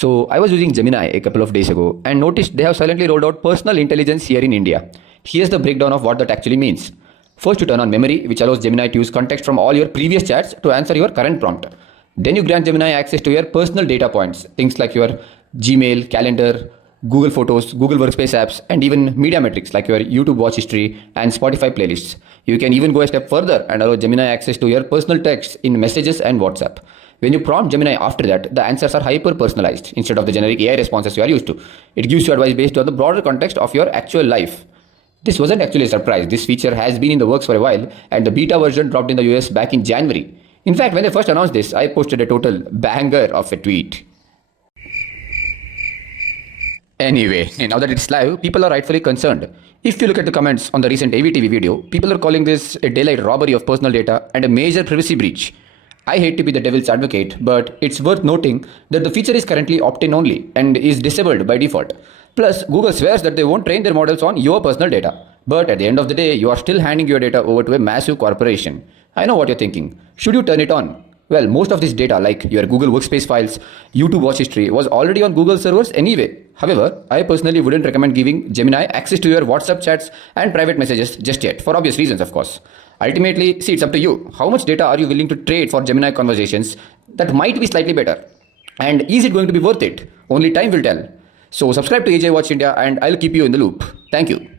So I was using Gemini a couple of days ago and noticed they have silently rolled out personal intelligence here in India. Here's the breakdown of what that actually means. First, you turn on memory, which allows Gemini to use context from all your previous chats to answer your current prompt. Then you grant Gemini access to your personal data points, things like your Gmail, calendar, Google Photos, Google Workspace apps, and even media metrics like your YouTube watch history and Spotify playlists. You can even go a step further and allow Gemini access to your personal texts in messages and WhatsApp. When you prompt Gemini after that, the answers are hyper personalized instead of the generic AI responses you are used to. It gives you advice based on the broader context of your actual life. This wasn't actually a surprise. This feature has been in the works for a while, and the beta version dropped in the US back in January. In fact, when they first announced this, I posted a total banger of a tweet. Anyway, now that it's live, people are rightfully concerned. If you look at the comments on the recent AVTV video, people are calling this a daylight robbery of personal data and a major privacy breach. I hate to be the devil's advocate, but it's worth noting that the feature is currently opt-in only and is disabled by default. Plus, Google swears that they won't train their models on your personal data. But at the end of the day, you are still handing your data over to a massive corporation. I know what you're thinking. Should you turn it on? Well, most of this data, like your Google Workspace files, YouTube watch history, was already on Google servers anyway. However, I personally wouldn't recommend giving Gemini access to your WhatsApp chats and private messages just yet, for obvious reasons, of course. Ultimately, see, it's up to you. How much data are you willing to trade for Gemini conversations that might be slightly better? And is it going to be worth it? Only time will tell. So subscribe to AJ Watch India and I'll keep you in the loop. Thank you.